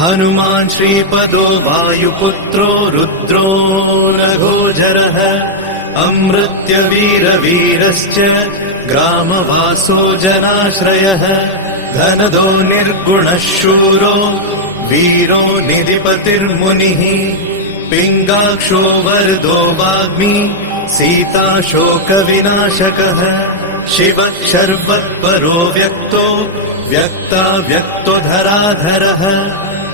हनुमान् श्रीपदो वायुपुत्रो रुद्रो नघोजरः अमृत्यवीरवीरश्च ग्रामवासो जनाश्रयः धनदो निर्गुणः शूरो वीरो निधिपतिर्मुनिः पिङ्गाक्षो वरदो वाग्मी सीता शोकविनाशकः शिवः शर्वत्परो व्यक्तो व्यक्ता व्यक्तो धराधरः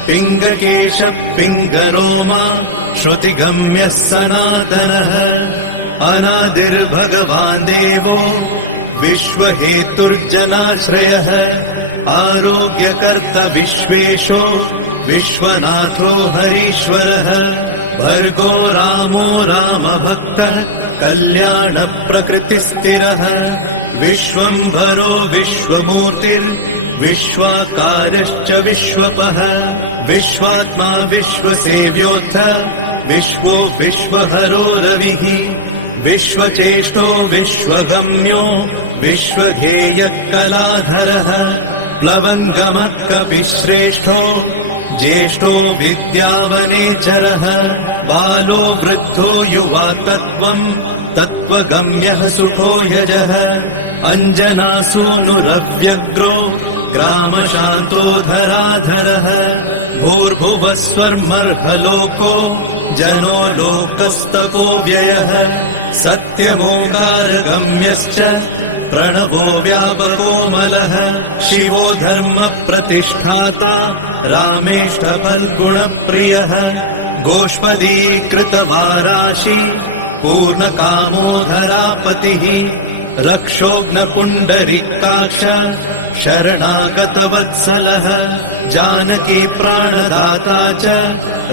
पिङ्गकेश पिङ्गरोमा श्रुतिगम्यः सनातनः अनादिर्भगवान् देवो विश्वहेतुर्जनाश्रयः आरोग्यकर्ता विश्वेशो विश्वनाथो हरीश्वरः भर्गो रामो रामभक्तः कल्याणप्रकृतिस्थिरः विश्वम्भरो विश्वमूर्तिर्विश्वाकारश्च विश्वपः विश्वात्मा विश्वसेव्योऽथ विश्वो विश्वहरो रविः विश्वचेष्टो विश्वगम्यो विश्वध्येयः कलाधरः प्लवङ्गमः कपिश्रेष्ठो ज्येष्ठो विद्यावनेचरः बालो वृद्धो युवा तत्त्वगम्यः सुखो यजः अञ्जनासूनुरव्यग्रो ग्रामशान्तो धराधरः भूर्भुवस्वर्मर्हलोको जनो लोकस्तपो व्ययः सत्यमोकारगम्यश्च प्रणवो व्यापकोमलः शिवो धर्मप्रतिष्ठाता रामेष्टफल्गुणप्रियः गोष्पदीकृतवाराशि पूर्णकामो धरापतिः रक्षोघ्नपुण्डरीकाक्ष शरणागतवत्सलः जानकी प्राणदाता च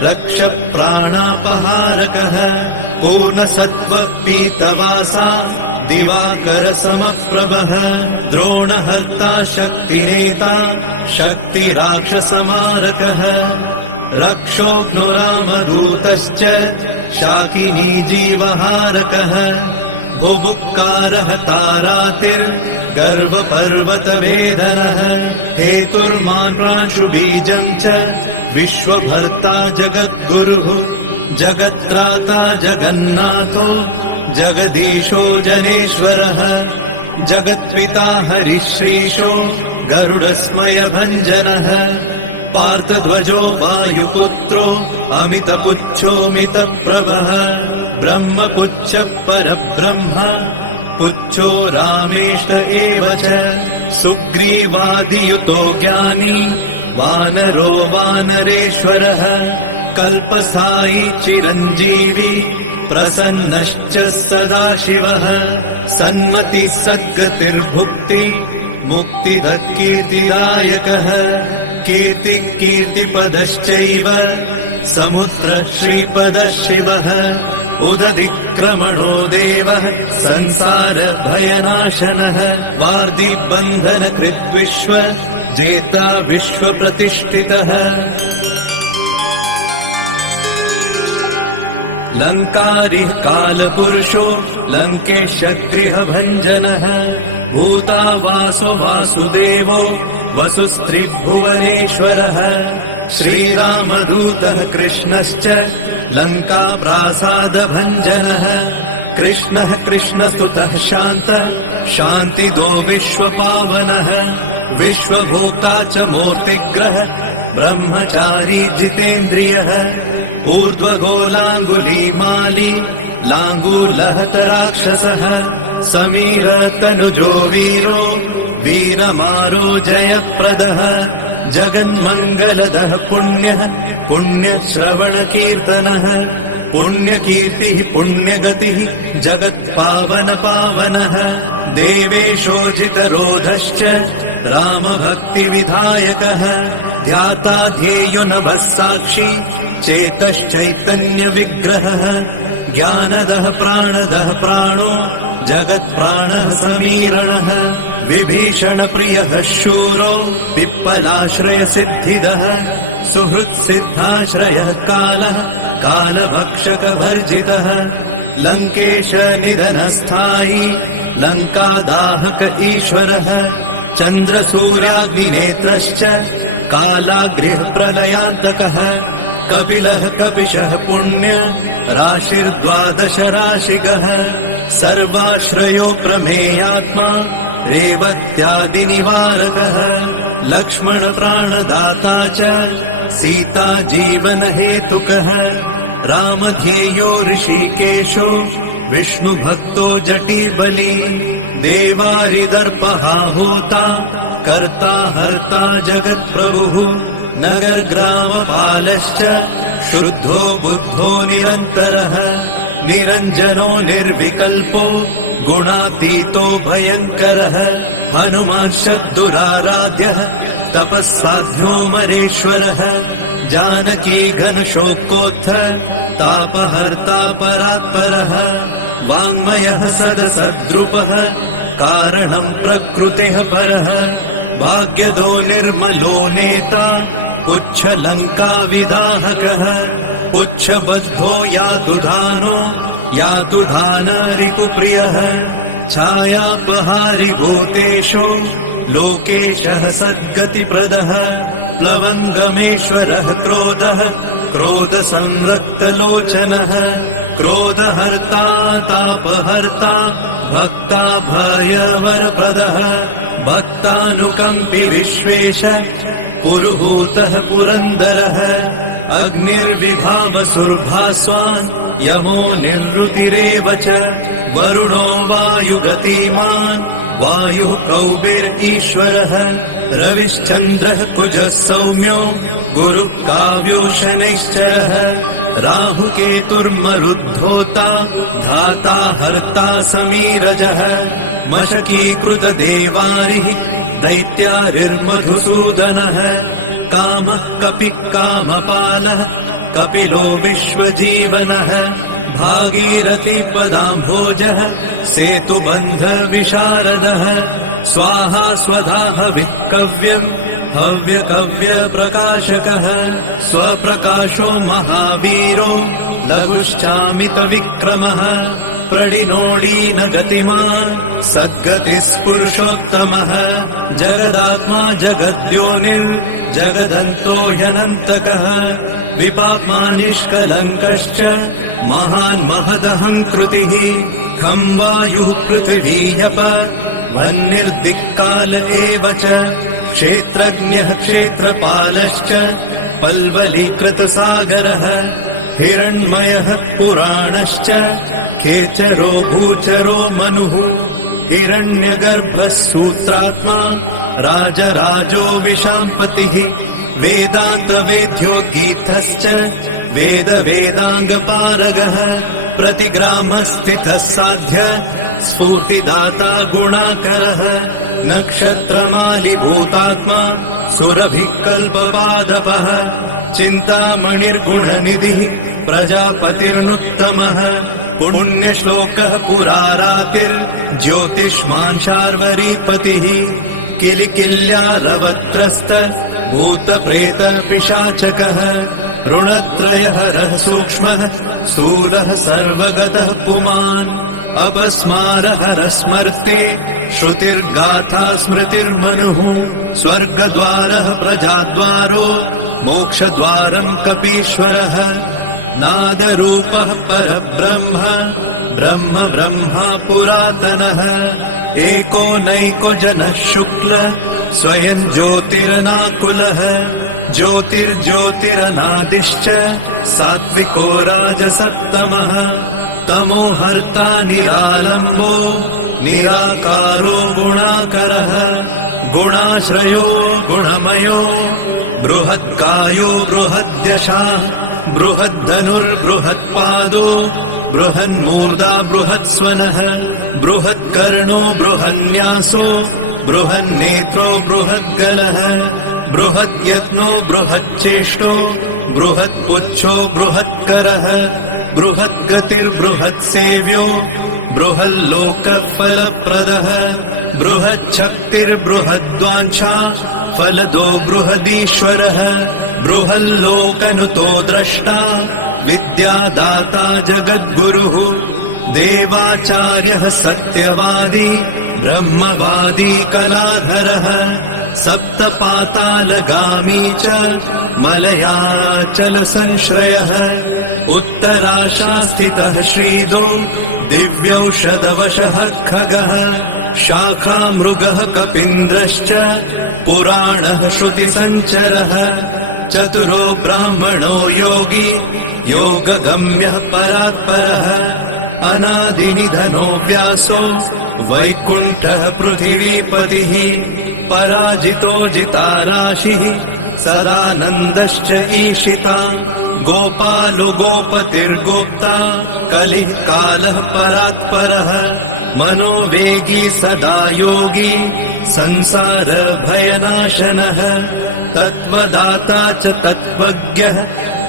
रक्ष प्राणापहारकः पूर्णसत्त्वपीतवासा दिवाकर समप्रभः द्रोणहर्ता शक्तिनेता शक्तिराक्षसमारकः रक्षोघ्नो रामदूतश्च शाकिनी जीवहारकः बुभुक्कारः तारातिर्गर्वपर्वतवेदनः हेतुर्मान् प्रांशुबीजम् च विश्वभर्ता जगद्गुरुः जगत्त्राता जगन्नाथो जगदीशो जनेश्वरः जगत्पिता हरिश्रीशो गरुडस्मयभञ्जनः पार्थध्वजो वायुपुत्रो अमितपुच्छोऽमितप्रभः ब्रह्मपुच्छ परब्रह्म पुच्छो रामेष्ट एव च सुग्रीवादियुतो ज्ञानी वानरो वानरेश्वरः कल्पसायी चिरञ्जीवी प्रसन्नश्च सदाशिवः सन्मतिः सद्गतिर्भुक्ति मुक्तिदः कीर्तिदायकः कीर्तिः कीर्तिपदश्चैव समुद्रः श्रीपदः शिवः उदधिक्रमणो देवः संसारभयनाशनः वार्धिबन्धनकृद्विश्व जेता विश्वप्रतिष्ठितः लङ्कारिः कालपुरुषो लङ्केशगृहभञ्जनः भूतावासो वासुदेवो वसुस्त्रिभुवनेश्वरः श्रीरामदूतः कृष्णश्च लङ्काप्रासादभञ्जनः कृष्णः कृष्णस्तुतः शान्तः शान्तिदो विश्वपावनः विश्वभोक्ता च मूर्तिग्रह ब्रह्मचारी जितेन्द्रियः ऊर्ध्वगोलाङ्गुलीमाली लाङ्गूलहत राक्षसः समीरतनुजो वीरो वीरमारो जयप्रदः जगन्मङ्गलदः पुण्यः पुण्यश्रवणकीर्तनः पुण्यकीर्तिः पुण्यगतिः जगत्पावनपावनः देवेशोजितरोधश्च रामभक्तिविधायकः ध्याता ध्येयो नभः साक्षी चेतश्चैतन्यविग्रहः ज्ञानदः प्राणदः प्राणो जगत्प्राणः समीरणः विभीषणप्रियः शूरो पिप्पलाश्रयसिद्धिदः सुहृत्सिद्धाश्रयः कालः कालभक्षकवर्जितः लङ्केशनिधनस्थायी लङ्कादाहक ईश्वरः चन्द्रसूर्याग्निनेत्रश्च कालाग्निः प्रलयान्तकः कपिलः कपिशः पुण्य राशिर्द्वादश राशिगः सर्वाश्रयो प्रमेयात्मा रेवत्यादिनिवारकः लक्ष्मण प्राणदाता च सीता जीवन हेतुकः रामध्येयो ऋषिकेशो विष्णुभक्तो जटिबली देवारिदर्पहा होता कर्ता हर्ता जगत्प्रभुः नगरग्रामपालश्च शुद्धो बुद्धो निरन्तरः निरञ्जनो निर्विकल्पो गुणातीतो भयङ्करः हनुमान्शब्दुराराध्यः तपःसाध्यो मरेश्वरः जानकी घनशोकोत्थ तापहर्ता परात्परः वाङ्मयः सदसद्रुपः कारणं प्रकृतेः परः भाग्यदो निर्मलो नेता पुच्छलङ्काविदाहकः पुच्छबद्धो यातुधानो यातुधानरिपुप्रियः छायापहारि भूतेषु लोकेशः सद्गतिप्रदः प्लवङ्गमेश्वरः क्रोधः क्रोधसंरक्तलोचनः क्रोधहर्ता तापहर्ता भक्ता भयवरप्रदः भक्तानुकम्पि विश्वेश पुरुहूतः पुरन्दरः अग्निर्विभावसुर्भास्वान् यमो निर्वृतिरेव च वरुणो वायुगतिमान् वायुः कौबिर्ईश्वरः रविश्चन्द्रः कुजः सौम्यो गुरुः काव्यो शनैश्चरः राहुकेतुर्मरुद्धोता धाता हर्ता समीरजः मशकीकृतदेवारिः दैत्यारिर्मधुसूदनः कामः कपिः कामपालः कपिलो विश्वजीवनः भागीरथीपदाम्भोजः सेतुबन्धविशारदः स्वाहा स्वधाः वित्कव्यम् हव्यकव्यप्रकाशकः स्वप्रकाशो महावीरो लघुश्चामितविक्रमः प्रडिनोडीन गतिमान् सद्गतिस्पुरुषोत्तमः जगदात्मा जगद्योनिर्जगदन्तो ह्यनन्तकः विपाप्मा निष्कलङ्कश्च महान् महदहङ्कृतिः खं वायुः पृथिवीयप वह्निर्दिक्काल एव च क्षेत्रज्ञः क्षेत्रपालश्च पल्वलीकृतसागरः हिरण्मयः पुराणश्च खेचरो भूचरो मनुः हिरण्यगर्भः सूत्रात्मा राजराजो विशाम्पतिः वेदान्तवेद्यो गीतश्च वेदाङ्गपारगः प्रतिग्रामस्थितः साध्य स्फूर्तिदाता गुणाकरः नक्षत्रमालिभूतात्मा सुरभिः कल्पपादपः चिन्तामणिर्गुणनिधिः प्रजापतिर्नुत्तमः पुण्यश्लोकः पुरारातिर्ज्योतिष्मान् शार्वरीपतिः किलिकिल्यालवत्रस्त भूतप्रेतपिशाचकः ऋणत्रयहरः सूक्ष्मः स्थूलः सर्वगतः पुमान् अपस्मारहरः स्मर्ते श्रुतिर्गाथा स्मृतिर्मनुः स्वर्गद्वारः प्रजाद्वारो मोक्षद्वारम् कपीश्वरः नादरूपः परब्रह्म ब्रह्म ब्रह्मा पुरातनः एको नैको जनः शुक्ल स्वयं ज्योतिरनाकुलः ज्योतिर्ज्योतिरनादिश्च सात्विको राजसत्तमः तमोहर्ता निरालम्बो निराकारो गुणाकरः गुणाश्रयो गुणमयो बृहत्कायो बृहद्यशा बृहद्धनुर्बृहत्पादो बृहन्मूर्धा बृहत्स्वनः बृहत्कर्णो बृहन्यासो बृहन्नेत्रो बृहद्गलः बृहद्यत्नो बृहच्चेष्टो बृहत्पुच्छो बृहत्करः बृहद्गतिर्बृहत्सेव्यो बृहल्लोकफलप्रदः बृहच्छक्तिर्बृहद्वाञ्छा फलदो बृहदीश्वरः बृहल्लोकनुतो द्रष्टा विद्यादाता जगद्गुरुः देवाचार्यः सत्यवादी ब्रह्मवादी कलाधरः सप्तपातालगामी च मलयाचल संश्रयः उत्तराशास्थितः श्रीदो दिव्यौषधवशः खगः शाखामृगः कपीन्द्रश्च पुराणः श्रुतिसञ्चरः चतुरो ब्राह्मणो योगी योगगम्यः परात्परः अनादिनिधनो व्यासो वैकुण्ठः पृथिवीपतिः पराजितो जिताराशिः सदानन्दश्च ईशिता गोपालो गोपतिर्गोप्ता कलिः कालः परात्परः मनोवेगी सदा योगी संसार भयनाशनः तत्त्वदाता च तत्त्वज्ञः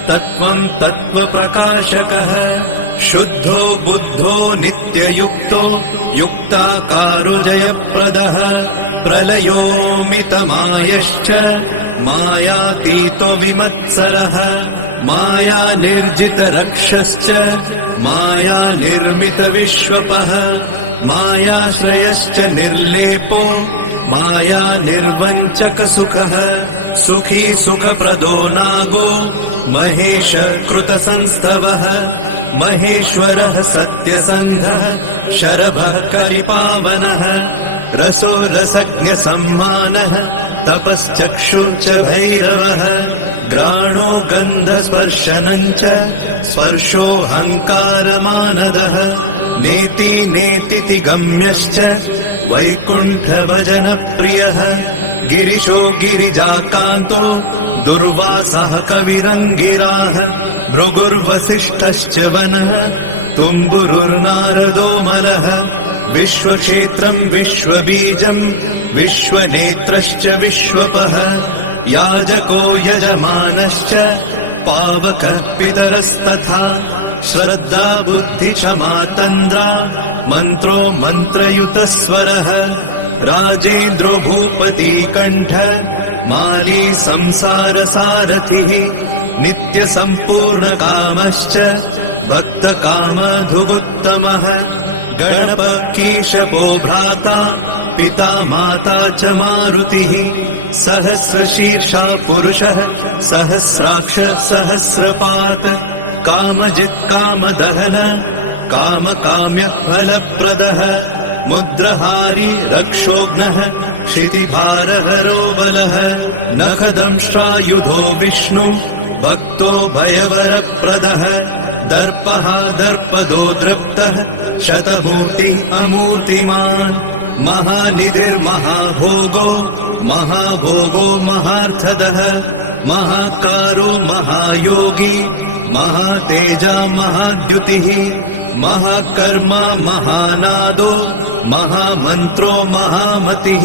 तत्त्वं तत्त्वप्रकाशकः शुद्धो बुद्धो नित्ययुक्तो युक्ताकारो जयप्रदः प्रलयोमितमायश्च मायातीतो विमत्सरः माया निर्जितरक्षश्च माया निर्मितविश्वपः मायाश्रयश्च निर्लेपो माया निर्वञ्चकसुखः सुखी सुखप्रदो नागो महेश कृतसंस्तवः महेश्वरः सत्यसन्धः शरभः करिपावनः रसो रसज्ञसम्मानः तपश्चक्षुश्च भैरवः घ्राणो गन्धस्पर्शनं च स्पर्शोऽहङ्कारमानदः नेति नेतिति गम्यश्च वैकुण्ठभजनप्रियः गिरिशो गिरिजाकान्तो दुर्वासः कविरङ्गिराः भृगुर्वसिष्ठश्च वनः तुम्बुरुर्नारदो मलः विश्वक्षेत्रं विश्वबीजं विश्वनेत्रश्च विश्वपः याजको यजमानश्च पावकः पितरस्तथा श्रद्धा बुद्धि क्षमा तन्द्रा मन्त्रो मन्त्रयुतस्वरः राजेन्द्रो भूपति कण्ठ माली संसारसारथिः नित्यसम्पूर्णकामश्च भक्तकामधुगुत्तमः गणपकीशपो भ्राता पिता माता च मारुतिः सहस्रशीर्षा पुरुषः सहस्राक्ष सहस्रपात् कामजित् कामदहन कामकाम्यफलप्रदः मुद्रहारी रक्षोघ्नः क्षितिभारहरो बलः नखदंष्ट्रायुधो विष्णु भक्तो भयवरप्रदः दर्पः दर्पदो दृप्तः शतमूर्ति अमूर्तिमान् महानिधिर्महाभोगो महाभोगो महार्थदः महाकारो महायोगी महातेजा महाद्युतिः महाकर्मा महानादो महामन्त्रो महामतिः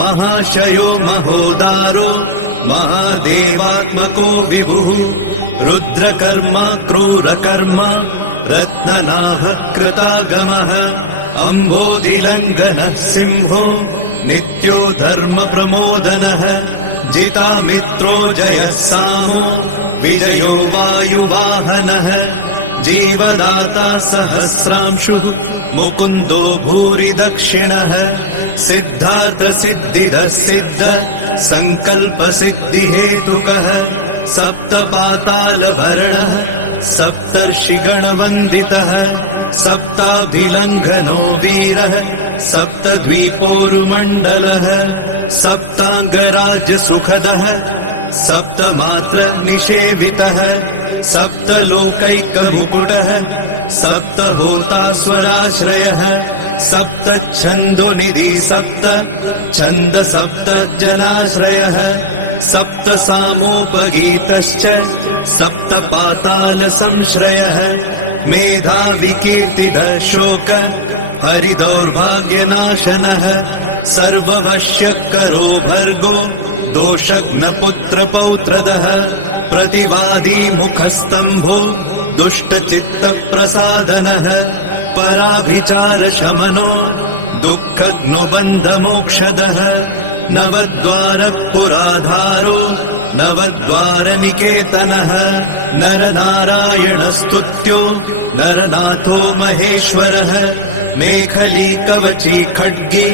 महाशयो महोदारो महादेवात्मको विभुः रुद्रकर्मा क्रूरकर्मा रत्ननाभकृतागमः अम्भोधिलङ्घनः सिंहो नित्यो धर्मप्रमोदनः जितामित्रो जयः सामो विजयो वायुवाहनः जीवदाता सहस्रांशुः मुकुन्दो भूरि दक्षिणः सिद्धार्थसिद्धिदः सिद्ध सङ्कल्पसिद्धिहेतुकः सप्तपातालभरणः सप्तर्षिगणवन्दितः सप्ताभिलङ्घनो वीरः सप्तद्वीपोरुमण्डलः सप्ताङ्गराज्यसुखदः सप्तमात्र निषेवितः सप्तलोकैकमुकुटः सप्तहोतास्वराश्रयः सप्तच्छन्दोनिधि सप्त छन्द सप्त जनाश्रयः सप्त सामोपगीतश्च सप्तपाताल संश्रयः मेधाविकीर्तिदः शोक हरिदौर्भाग्यनाशनः सर्ववश्यकरो भर्गो दोषघ्नपुत्रपौत्रदः प्रतिवादी मुखस्तम्भो दुष्टचित्तप्रसादनः पराभिचारशमनो दुःखघ्नुबन्धमोक्षदः नवद्वारपुराधारो नवद्वारनिकेतनः नरनारायणस्तुत्यो नरनाथो महेश्वरः मेखली कवची खड्गी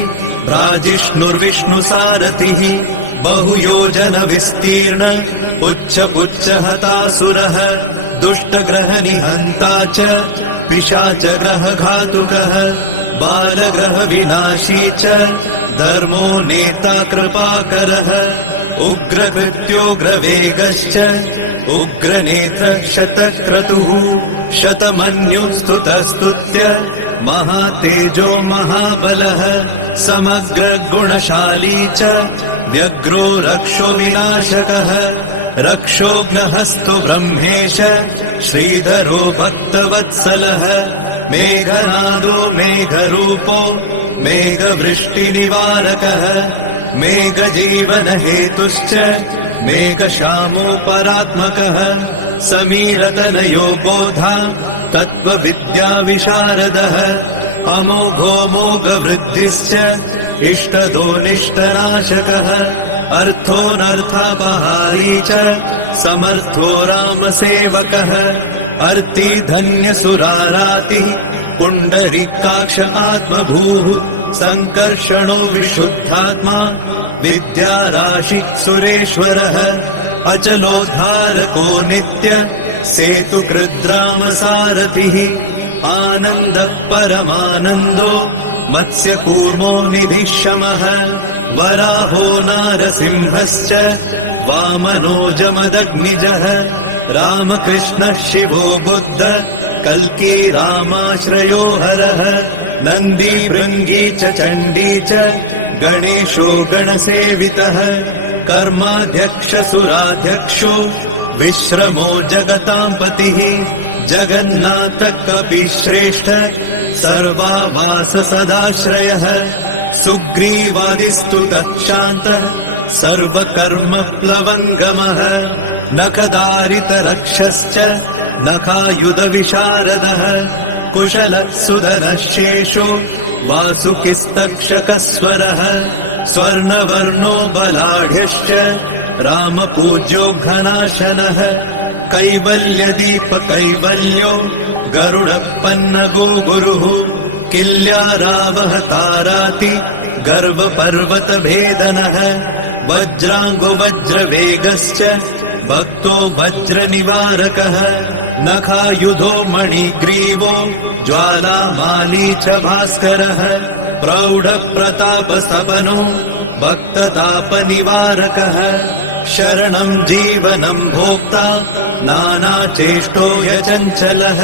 भ्राजिष्णुर्विष्णुसारथिः बहुयोजन विस्तीर्ण पुच्छ हतासुरः दुष्टग्रह निहन्ता च पिशाच ग्रह घातुकः बालग्रह विनाशी च धर्मो नेता कृपाकरः उग्रकृत्योग्रवेगश्च उग्रनेत्र शतक्रतुः शतमन्युस्तुतस्तुत्य महातेजो महाबलः समग्र गुणशाली च व्यग्रो रक्षो विनाशकः रक्षोग्नहस्तो ब्रह्मेश श्रीधरो भक्तवत्सलः मेघनादो मेघरूपो मेघवृष्टिनिवारकः मेघजीवन हेतुश्च मेघश्यामो परात्मकः समीरतनयो बोधा तत्त्वविद्या विशारदः अमोघो मोघवृद्धिश्च इष्टदो निष्टनाशकः अर्थोऽनर्थापहारी च समर्थो रामसेवकः अर्ति धन्यसुरारातिः पुण्डरीकाक्ष आत्मभूः संकर्षणो विशुद्धात्मा विद्याराशि सुरेश्वरः अचलोद्धारको नित्य सेतुकृद्रामसारथिः आनन्दः परमानन्दो मत्स्यकूर्मो निधिशमः वराहो नारसिंहश्च वामनो जमदग्निजः रामकृष्णः शिवो बुद्ध कल्की रामाश्रयो हरः नन्दी भृङ्गी च चण्डी च गणेशो गणसेवितः कर्माध्यक्ष सुराध्यक्षो विश्रमो जगतां पतिः जगन्नाथ कपिश्रेष्ठ सर्वावास सदाश्रयः सुग्रीवादिस्तुतः शान्तः सर्वकर्म प्लवङ्गमः नखदारितरक्षश्च नखायुधविशारदः कुशलः सुधरः शेषो वासुकिस्तक्षकस्वरः स्वर्णवर्णो बलाढ्यश्च रामपूज्यो घनाशनः कैवल्यदीप कैवल्यो गरुडपन्नगो गुरुः किल्यारावहताराति गर्वपर्वतभेदनः वज्राङ्गो वज्रवेगश्च भक्तो वज्रनिवारकः नखायुधो मणिग्रीवो ज्वालामाली च भास्करः प्रौढप्रतापसपनो भक्ततापनिवारकः शरणं जीवनं भोक्ता नानाचेष्टो यचञ्चलः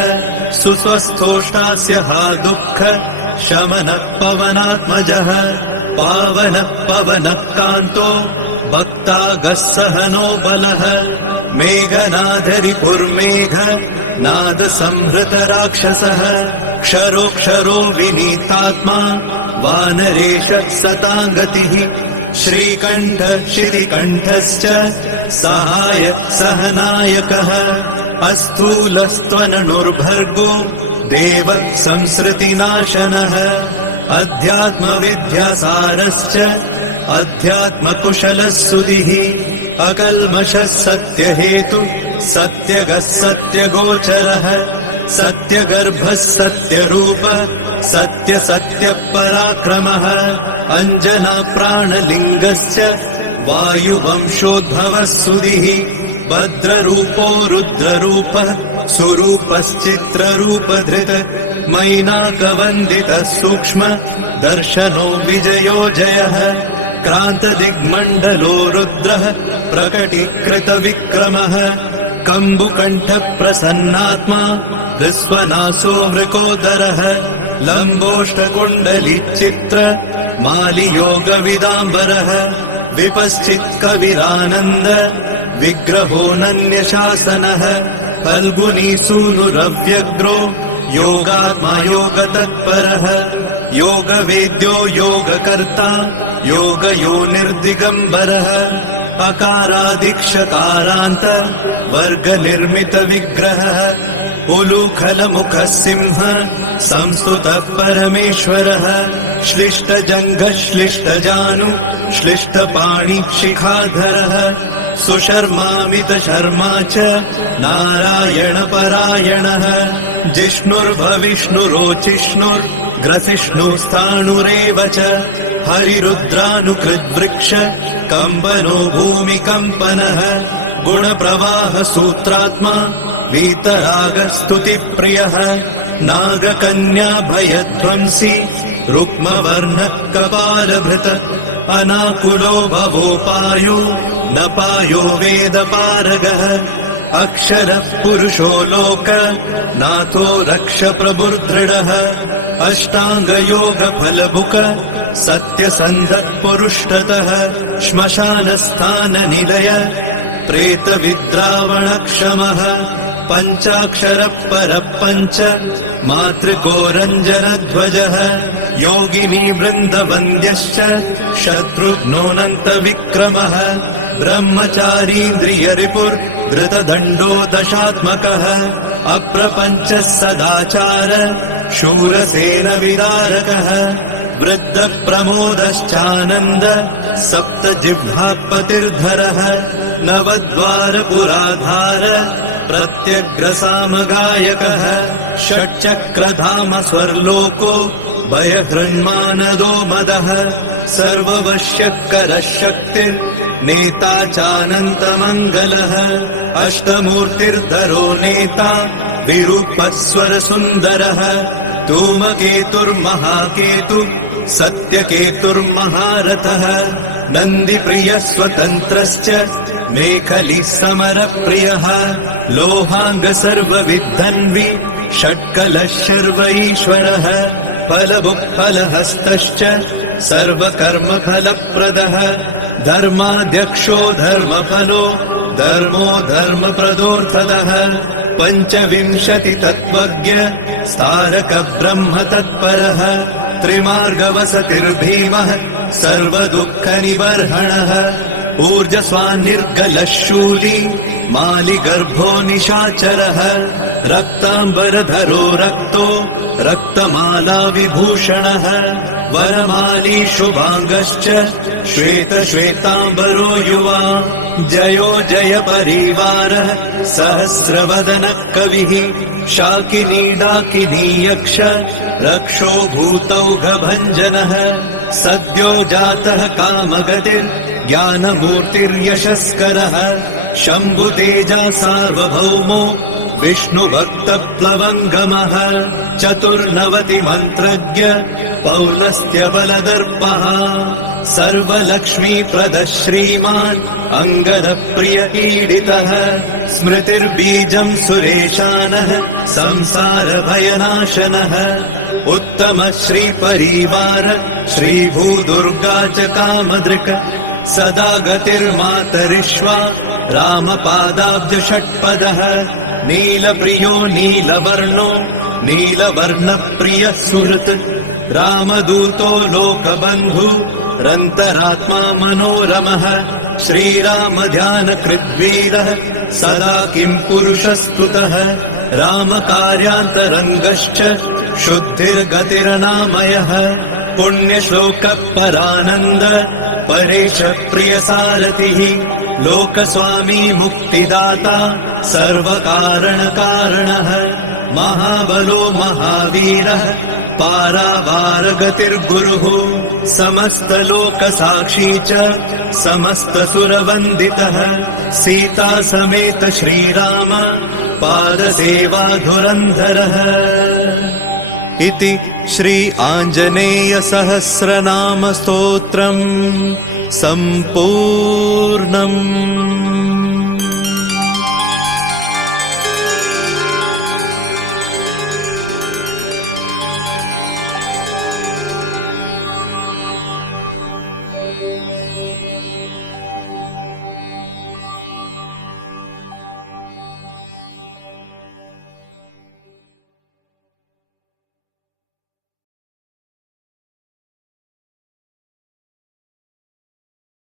सुस्वस्थोष्टास्य हा दुःख शमनः पवनात्मजः पावनः पवनः कान्तो भक्तागः सहनो बलः मेघनादरिपुर्मेघ नाद संहृत राक्षसः क्षरोक्षरो विनीतात्मा वानरेशः सताङ्गतिः श्रीकण्ठ श्रीकण्ठश्च सहाय सहनायकः अस्थूलस्त्वननुर्भर्गो देव संसृतिनाशनः अध्यात्मविद्यासारश्च अध्यात्मकुशलः सुधिः अकल्मषः सत्यहेतु सत्यगः सत्यगोचरः सत्यगर्भः सत्यरूप सत्यपराक्रमः अञ्जनाप्राणलिङ्गश्च वायुवंशोद्भवः सुधिः भद्ररूपो रुद्ररूपः सुरूपश्चित्ररूपधृत् मैनाकवन्दितः सूक्ष्म दर्शनो विजयो जयः क्रान्तदिग्मण्डलो रुद्रः प्रकटीकृतविक्रमः कम्बुकण्ठप्रसन्नात्मा हृस्वनासो मृकोदरः लम्बोष्टकुण्डलिचित्र मालियोगविदाम्बरः विपश्चित्कविरानन्द विग्रहोऽनन्यशासनः फल्गुनीसूनुरव्यग्रो योगात्मा योगतत्परः योगवेद्यो योगकर्ता योगयोनिर्दिगम्बरः अकारादिक्षकारान्त वर्गनिर्मितविग्रहः उलूखलमुखः सिंह संस्तुतः परमेश्वरः श्लिष्टजङ्घः श्लिष्टजानु श्लिष्टपाणि शिखाधरः सुशर्मामितशर्मा च नारायणपरायणः जिष्णुर्भविष्णुरोचिष्णुर् ग्रसिष्णुस्थाणुरेव च हरिरुद्रानुकृद्वृक्ष कम्पनो भूमिकम्पनः गुणप्रवाह सूत्रात्मा वीतरागस्तुतिप्रियः नागकन्या भयध्वंसी रुक्मवर्णः कपालभृत अनाकुलो भवोपायो न पायो वेदपारगः अक्षरः पुरुषो लोक नाथो रक्ष प्रभुर्दृढः अष्टाङ्गयोगफलभुक सत्यसन्धः पुरुष्टतः श्मशानस्थाननिलय प्रेतविद्रावणक्षमः पञ्चाक्षरः परः पञ्च मातृको रञ्जनध्वजः योगिनी वृन्दवन्द्यश्च शत्रुघ्नोऽनन्तविक्रमः ब्रह्मचारीन्द्रियरिपुर्धृतदण्डो दशात्मकः अप्रपञ्चः सदाचार शूरसेनविदारकः वृद्धप्रमोदश्चानन्द सप्तजिह्वापतिर्धरः नवद्वारपुराधार प्रत्यग्रसामगायकः षट्चक्रधाम स्वर्लोको भयहृन्मानदो मदः सर्ववश्यकरः शक्तिर्नेता चानन्तमङ्गलः अष्टमूर्तिर्धरो नेता विरूपस्वरसुन्दरः धूमकेतुर्महाकेतु सत्यकेतुर्महारथः नन्दिप्रियः स्वतन्त्रश्च मेखली समरप्रियः लोहाङ्ग सर्वविद्धन्वि षट्कलः शर्वईश्वरः फलभुक्फलहस्तश्च सर्वकर्मफलप्रदः धर्माध्यक्षो धर्मफलो धर्मो धर्मप्रदोऽर्थदः पञ्चविंशति तत्त्वज्ञ स्तारक ब्रह्म तत्परः त्रिमार्गवसतिर्भीमः सर्वदुःखनिबर्हणः ऊर्जस्वान्निर्गलः शूली मालिगर्भो निशाचरः रक्ताम्बरधरो रक्तो रक्तमाला विभूषणः वरमाली शुभाङ्गश्च श्वेतश्वेताम्बरो युवा जयो जय परिवारः सहस्रवदनः कविः शाकिनी डाकिनी यक्ष रक्षो भूतौघभञ्जनः सद्यो जातः कामगतिर्ज्ञानमूर्तिर्यशस्करः शम्भुतेजा सार्वभौमो विष्णुभक्तप्लवङ्गमः चतुर्नवति मन्त्रज्ञ पौलस्त्यबलदर्पः सर्वलक्ष्मीप्रदः श्रीमान् अङ्गदप्रिय ईडितः स्मृतिर्बीजम् सुरेशानः संसारभयनाशनः उत्तमः श्रीपरिवार श्रीभूदुर्गा च कामदृक् सदा गतिर्मातरिष्वा रामपादाब्जषट्पदः नीलप्रियो नीलवर्णो नीलवर्णप्रियः सुहृत् रामदूतो लोकबन्धु रन्तरात्मा मनोरमः श्रीरामध्यानकृद्वीरः सदा किं पुरुषस्तुतः रामकार्यान्तरङ्गश्च शुद्धिर्गतिरनामयः पुण्यश्लोकः परानन्द परेश प्रियसारथिः लोकस्वामी मुक्तिदाता सर्वकारणकारणः महाबलो महावीरः पारावारगतिर्गुरुः समस्तलोकसाक्षी च समस्तसुरवन्दितः सीता समेत श्रीराम पादसेवाधुरन्धरः इति श्री आञ्जनेय सहस्रनाम स्तोत्रम् सम्पूर्णम्।